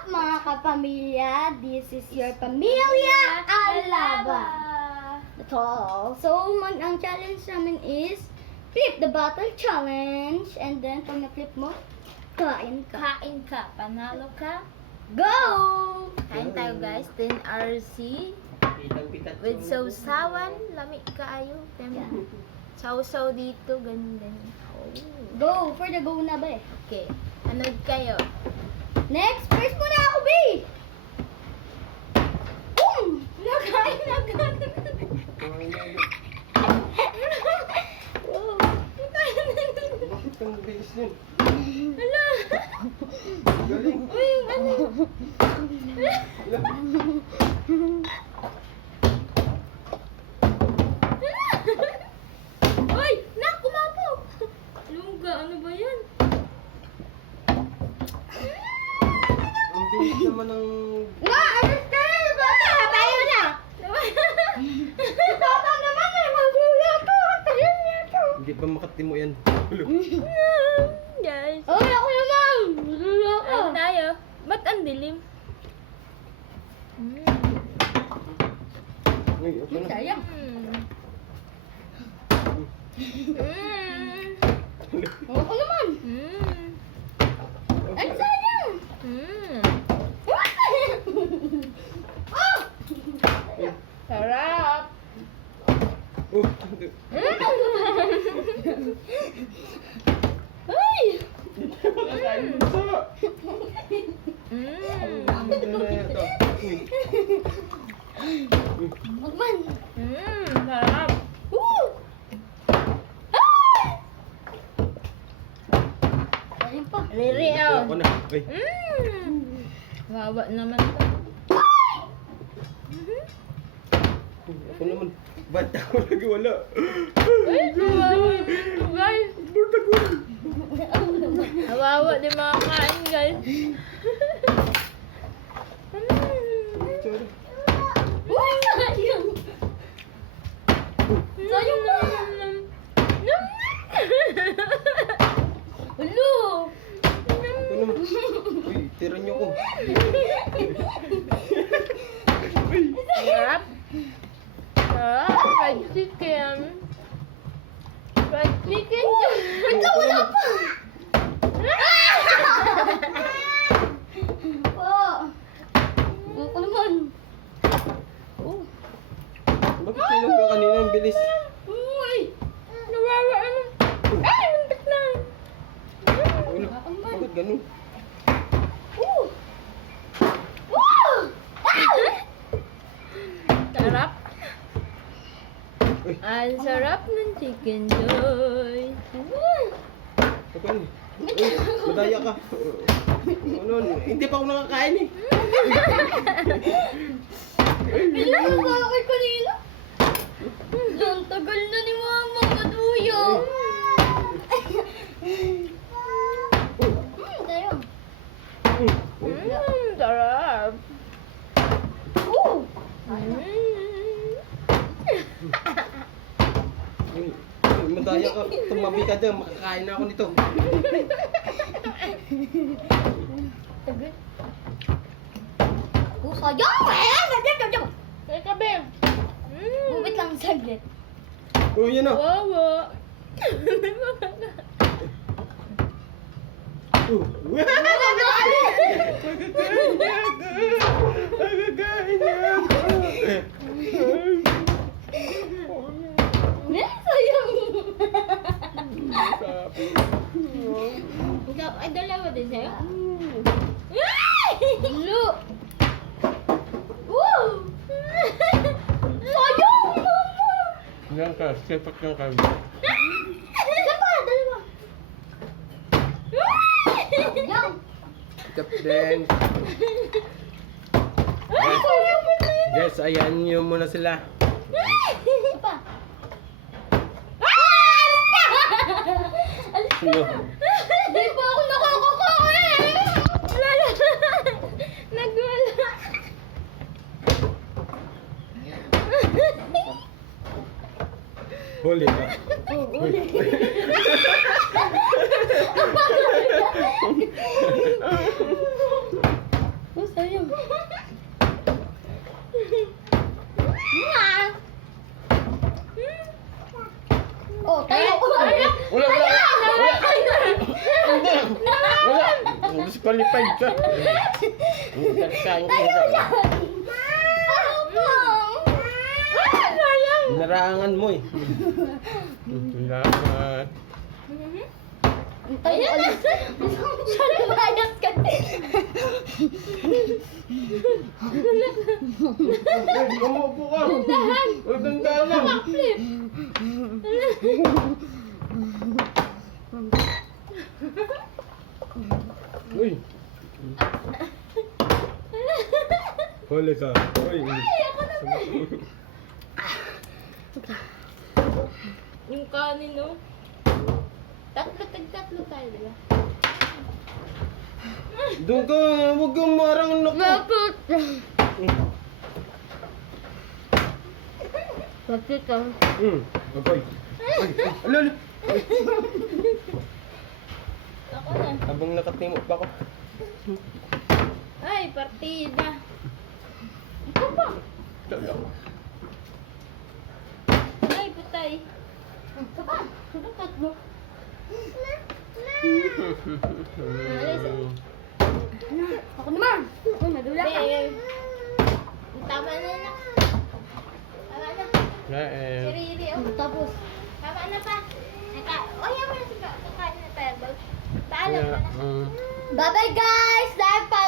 up mga kapamilya? This is your Pamilya Alaba. That's all. So, ang challenge namin is flip the bottle challenge. And then, pag na-flip mo, kain ka. Kain ka, panalo ka. Go! Kain tayo guys, 10 RC with sausawan, lami kaayo. Sausaw dito, ganyan. Oh. Go! For the go na ba eh? Okay, anood kayo. Next, first muna ako, B! Boom! Nakain. Bakit ang bilis yun? Hala! Galing. Uy, ano? Uy, nak, kumapok! Lungga, ano ba yan? Ang bilis naman ng... Ma! Understand ba? Tayo na! Tata naman eh! Magulo to! Tayo niya to! Hindi pa makatimo yan. Ulo. Guys. Ay, ako naman! Magulo ako! Ano tayo? Ba't ang dilim? Uy, ako na. Sayang! Ako naman! Ang sayang! Oh! Sarap! Oh, Ay! kain mo sa. Ano na ito? Magman! Sarap! Woo! Ay! Ayun pa. Riri, Ako na. Uy. Wawa naman to. Ako naman. Ba't ako lagi wala? Ay, kawawa ito guys. Kawawa din mga kain guys. Sorry. Uy! Sayang! Sayang pa! Ulo! Ako naman. Uy, tira niyo ko. Sarap. Sarap. Fried chicken. Fried chicken. Ito wala pa! Oh! Ako naman! Oh! Bakit tinong ka kanina? Ang bilis. Uy! Nawawa ano. Ay, muntik na. Ulo. Bakit ganun? Oh! Wow! Sarap. Uy, Ang sarap ng chicken joy. ako na. Uy, madaya ka. Ano, hindi pa ako nakakain eh. Bilang mo ako kanina? Ang tagal na ni Mama Maduyo. Tayo. Sarap. Oh! Uy, madaya ka. Tumabi ka dyan. Makakain na ako nito. Tagal. Oh, sayang! Sayang! Teka, Ben. Wait lang, saglit. Uy, yan o. Wawa. Sayang! Ay, dalawa din sa'yo? Lo! Woo! Sayang! Mama! Yan ka, sepak lang ka. Isa pa! Dalawa! Sayang! Kapten. Sayang mo na yun! Guys, ayan nyo muna sila. Isa pa! Sino? Di pa ako nakakakain! Wala. Nagwala. Huli ka. Uli! Oh, tayo. Wala. Hindi. Wala. Disqualified ka. Kain ka. Narangan mo eh. Salamat. Tayo ulit. Siya layas ka. Umupo ka. Dandahan lang. Uy. Huli ka. Uy. Yung kanin, no? Tatlo tayo, diba? Doon ka. Huwag kang marang anak ko. Bakit? Bakit ka? Agoy. Alala. Ako na. Habang nakatimok pa ako. Ay, partida. Ikaw pa. Ay, putay. Ikaw pa. Bakit mo? Ako naman. Ako nadula ka. Tama na na. Tama na. Siriri, oh. Tapos. Tama na pa. Ayaw mo na siya. Kakain na tayo. Paalam na. Bye-bye guys! Dahil pa